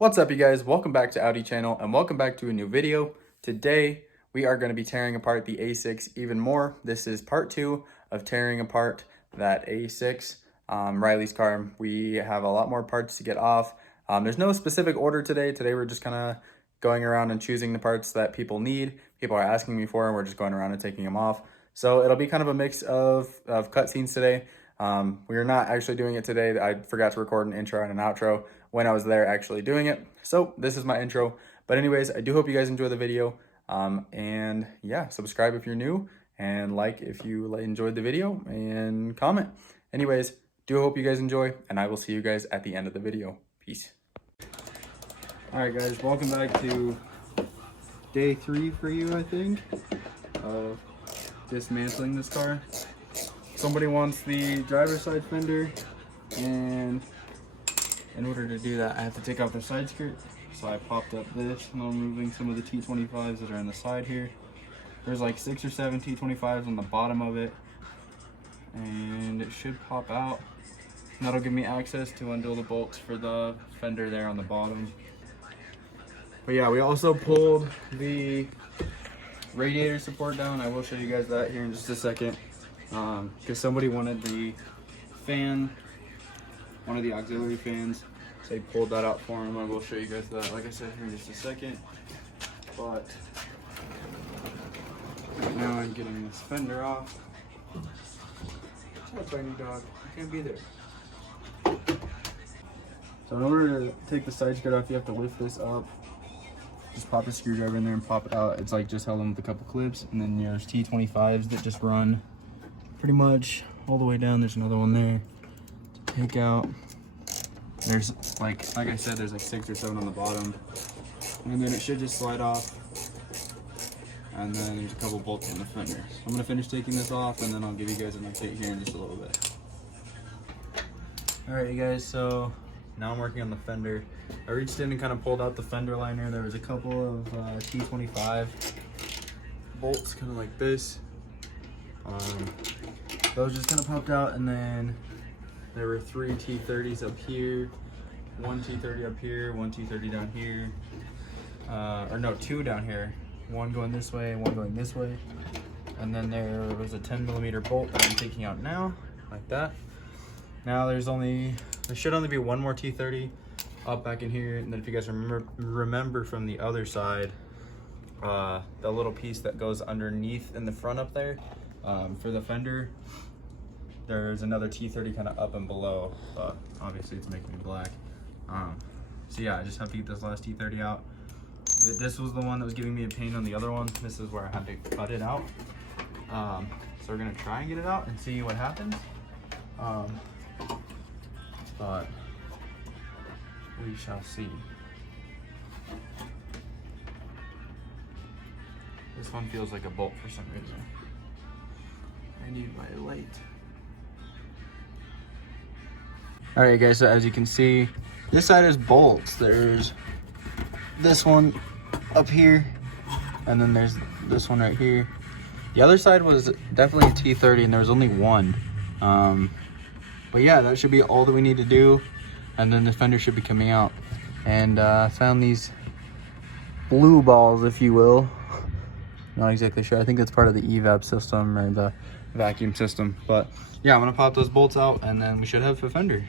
What's up, you guys? Welcome back to Audi channel and welcome back to a new video. Today we are going to be tearing apart the A6 even more. This is part 2 of tearing apart that A6 Riley's car. We have a lot more parts to get off. There's no specific order today. Today we're just kind of going around and choosing the parts that people need. People are asking me for, and we're just going around and taking them off. So it'll be kind of a mix of cutscenes today. We're not actually doing it today. I forgot to record an intro and an outro when I was there actually doing it. So this is my intro. But anyways, I do hope you guys enjoy the video. And yeah, subscribe if you're new and like if you enjoyed the video and comment. Anyways, do hope you guys enjoy, and I will see you guys at the end of the video. Peace. All right, guys, welcome back to day 3 for you, I think, of dismantling this car. Somebody wants the driver's side fender, and in order to do that, I have to take off the side skirt. So I popped up this, and I'm removing some of the T25s that are on the side here. There's like 6 or 7 T25s on the bottom of it, and it should pop out. And that'll give me access to undo the bolts for the fender there on the bottom. But yeah, we also pulled the radiator support down. I will show you guys that here in just a second. Because somebody wanted the fan, one of the auxiliary fans, so they pulled that out for him. I will show you guys that, like I said, here in just a second. But right now I'm getting this fender off. What's up, tiny dog? You can't be there. So in order to take the side skirt off, you have to lift this up. Just pop a screwdriver in there and pop it out. It's like just held on with a couple clips, and then there's T25s that just run pretty much all the way down. There's another one there to take out. There's like I said, there's like 6 or 7 on the bottom, and then it should just slide off. And then there's a couple bolts on the fender. So I'm gonna finish taking this off, and then I'll give you guys an update here in just a little bit. All right, you guys, so now I'm working on the fender. I reached in and kind of pulled out the fender liner. There was a couple of T25 bolts, kind of like this. Those just kind of popped out, and then there were 3 T30s up here, 1 T30 up here, 1 T30 down here, or no, 2 down here, 1 going this way and 1 going this way. And then there was a 10mm bolt that I'm taking out now, like that. Now there should only be 1 more T30 up back in here. And then if you guys remember from the other side, the little piece that goes underneath in the front up there, for the fender, there's another T30 kind of up and below, but obviously it's making me black. So yeah, I just have to get this last T30 out. This was the one that was giving me a pain on the other one. This is where I had to cut it out. So we're gonna try and get it out and see what happens. But we shall see. This one feels like a bolt for some reason. I need my light. All right, guys, so as you can see, this side is bolts. There's this one up here, and then there's this one right here. The other side was definitely a T30, and there was only 1. But yeah, that should be all that we need to do, and then the fender should be coming out. And I found these blue balls, if you will. Not exactly sure. I think that's part of the evap system or the vacuum system. But yeah, I'm gonna pop those bolts out, and then we should have a fender.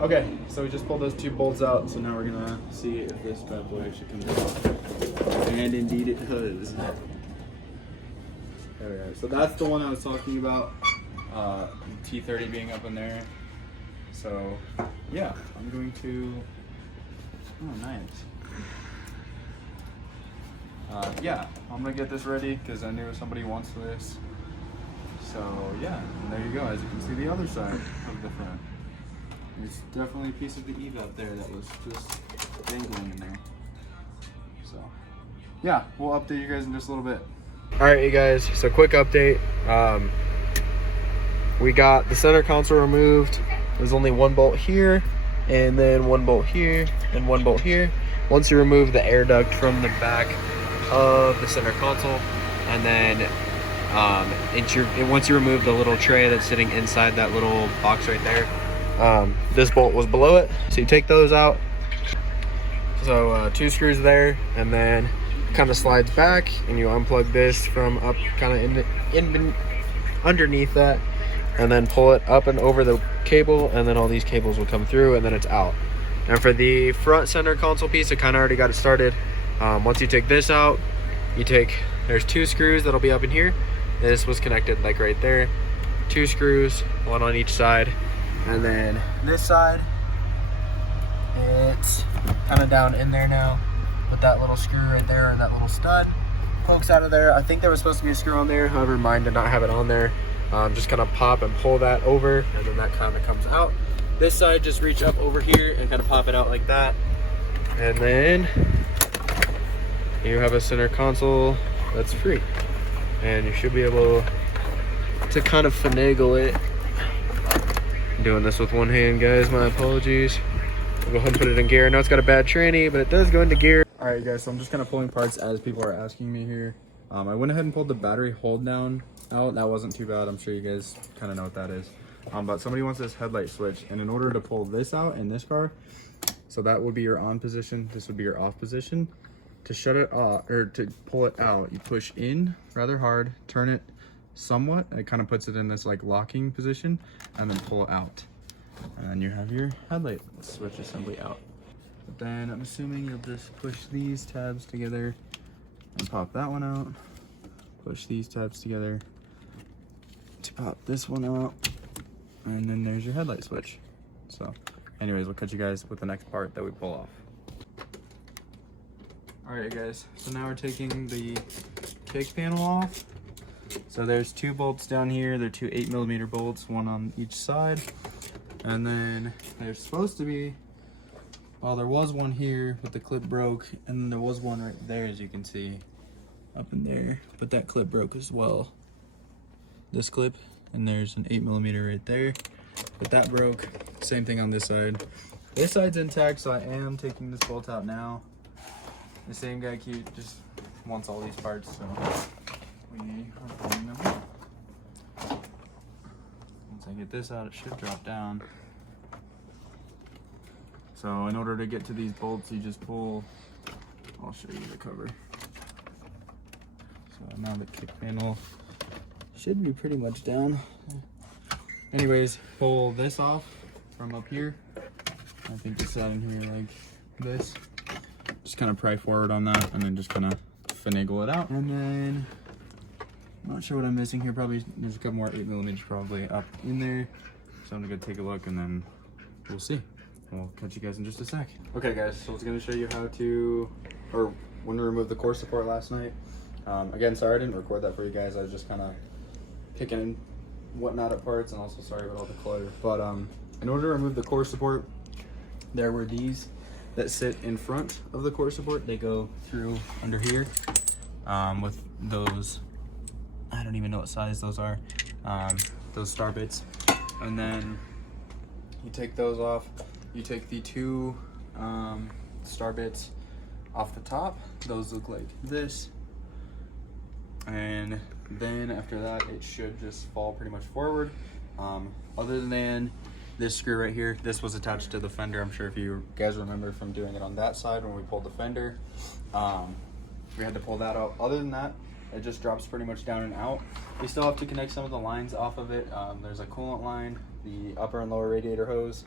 Okay, so we just pulled those 2 bolts out, so now we're gonna see if this bad boy actually comes out. And indeed it does. There we are. So that's the one I was talking about, T30 being up in there. So yeah, I'm going to, oh nice. Yeah, I'm gonna get this ready because I knew somebody wants this. So yeah, and there you go. As you can see, the other side of the front. There's definitely a piece of the evap there that was just dangling in there. So yeah, we'll update you guys in just a little bit. All right, you guys, so quick update. We got the center console removed. There's only 1 bolt here, and then 1 bolt here, and 1 bolt here. Once you remove the air duct from the back of the center console, and then once you remove the little tray that's sitting inside that little box right there, this bolt was below it. So you take those out, So 2 screws there, and then kind of slides back, and you unplug this from up kind of in underneath that, and then pull it up and over the cable, and then all these cables will come through, and then it's out. And for the front center console piece, I kind of already got it started. Once you take this out, there's 2 screws that'll be up in here. This was connected like right there. 2 screws, 1 on each side. And then this side, it's kind of down in there now with that little screw right there and that little stud pokes out of there. I think there was supposed to be a screw on there, however mine did not have it on there. Just kind of pop and pull that over, and then that kind of comes out. This side, just reach up over here and kind of pop it out like that, and then you have a center console that's free, and you should be able to kind of finagle it. I'm doing this with one hand, guys, my apologies. I'll go ahead and put it in gear. I know it's got a bad tranny, but it does go into gear. All right, guys, so I'm just kind of pulling parts as people are asking me here. I went ahead and pulled the battery hold down out. That wasn't too bad. I'm sure you guys kind of know what that is. But somebody wants this headlight switch, and in order to pull this out in this car, so that would be your on position, this would be your off position. To shut it off, or to pull it out, you push in rather hard, turn it somewhat, it kind of puts it in this like locking position, and then pull it out. And then you have your headlight switch assembly out. But then I'm assuming you'll just push these tabs together and pop that one out. Push these tabs together to pop this one out. And then there's your headlight switch. So anyways, we'll catch you guys with the next part that we pull off. All right, guys, so now we're taking the kick panel off. So there's 2 bolts down here. They're 2 8mm bolts, 1 on each side. And then there's supposed to be, well, there was one here, but the clip broke, and then there was one right there, as you can see, up in there, but that clip broke as well. This clip, and there's an 8mm right there, but that broke. Same thing on this side. This side's intact, so I am taking this bolt out now. The same guy just wants all these parts, so we are pulling them out. Once I get this out, it should drop down. So in order to get to these bolts, you just pull, I'll show you the cover. So now the kick panel should be pretty much down. Anyways, pull this off from up here. I think it's out in here like this. Just kind of pry forward on that, and then just kind of finagle it out. And then, I'm not sure what I'm missing here. Probably there's a couple more 8mm probably up in there. So I'm gonna go take a look, and then we'll see. We'll catch you guys in just a sec. Okay, guys, so I was gonna show you how to, or when we removed the core support last night. Again, sorry I didn't record that for you guys. I was just kind of picking whatnot at parts, and also sorry about all the clutter. But in order to remove the core support, there were these that sit in front of the core support. They go through under here with those, I don't even know what size those are, those star bits. And then you take those off. You take the 2 star bits off the top. Those look like this. And then after that, it should just fall pretty much forward. Other than this screw right here, this was attached to the fender. I'm sure if you guys remember from doing it on that side when we pulled the fender, we had to pull that out. Other than that, it just drops pretty much down and out. We still have to connect some of the lines off of it. There's a coolant line, the upper and lower radiator hose,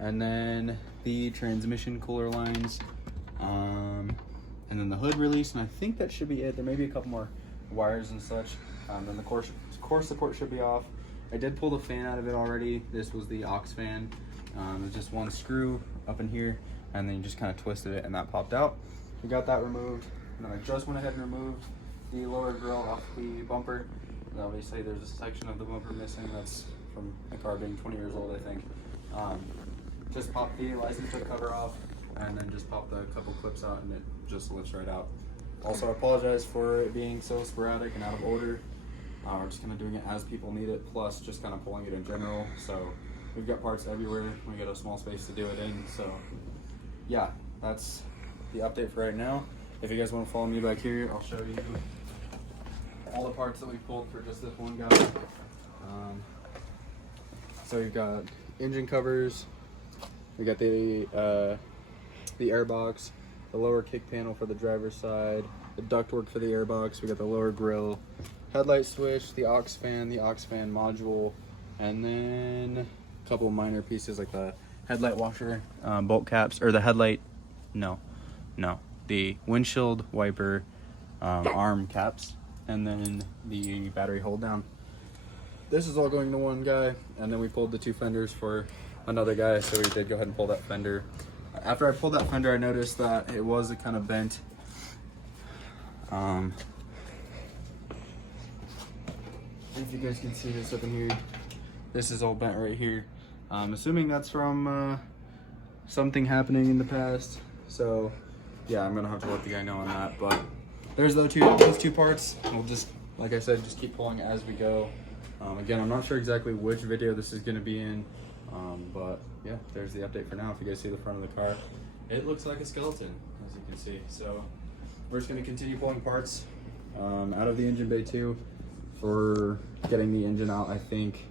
and then the transmission cooler lines, and then the hood release, and I think that should be it. There may be a couple more wires and such. Then the core support should be off. I did pull the fan out of it already. This was the aux fan. There's just 1 screw up in here, and then you just kind of twisted it, and that popped out. We got that removed, and then I just went ahead and removed the lower grill off the bumper. And obviously there's a section of the bumper missing. That's from the car being 20 years old, I think. Just pop the license plate cover off, and then just pop the couple clips out, and it just lifts right out. Also, I apologize for it being so sporadic and out of order. We're just kind of doing it as people need it, plus just kind of pulling it in general. So we've got parts everywhere. We got a small space to do it in. So yeah, that's the update for right now. If you guys want to follow me back here, I'll show you all the parts that we pulled for just this one guy. So you've got engine covers, we got the air box, the lower kick panel for the driver's side, the ductwork for the airbox. We got the lower grill, headlight switch, the aux fan module, and then a couple minor pieces like the headlight washer, bolt caps, or the headlight, the windshield wiper arm caps, and then the battery hold down. This is all going to one guy, and then we pulled the 2 fenders for another guy, so we did go ahead and pull that fender. After I pulled that fender, I noticed that it was kind of bent. If you guys can see this up in here, this is all bent right here. I'm assuming that's from something happening in the past. So yeah, I'm gonna have to let the guy know on that. But there's those 2 parts. We'll just, like I said, just keep pulling as we go. Again, I'm not sure exactly which video this is gonna be in, but yeah, there's the update for now. If you guys see the front of the car, it looks like a skeleton, as you can see. So we're just gonna continue pulling parts out of the engine bay too for getting the engine out. I think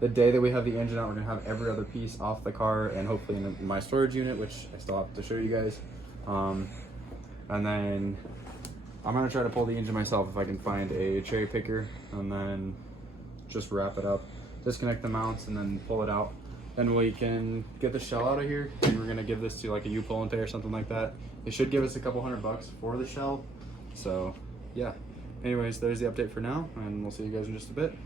the day that we have the engine out, we're gonna have every other piece off the car and hopefully in my storage unit, which I still have to show you guys. And then I'm gonna try to pull the engine myself if I can find a cherry picker, and then just wrap it up, disconnect the mounts, and then pull it out. Then we can get the shell out of here, and we're gonna give this to like a U-pull and pay or something like that. It should give us a couple $100 for the shell. So yeah, anyways, there's the update for now, and we'll see you guys in just a bit.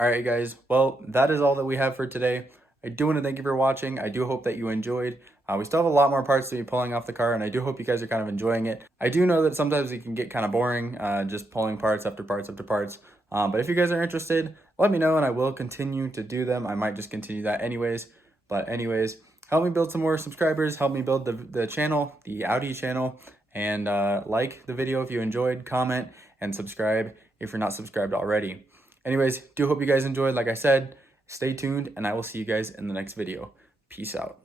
All right, guys. Well, that is all that we have for today. I do want to thank you for watching. I do hope that you enjoyed. We still have a lot more parts to be pulling off the car, and I do hope you guys are kind of enjoying it. I do know that sometimes it can get kind of boring, just pulling parts after parts after parts. But if you guys are interested, let me know, and I will continue to do them. I might just continue that anyways. But anyways, help me build some more subscribers. Help me build the channel, the Audi channel, and like the video if you enjoyed, comment, and subscribe if you're not subscribed already. Anyways, do hope you guys enjoyed. Like I said, stay tuned, and I will see you guys in the next video. Peace out.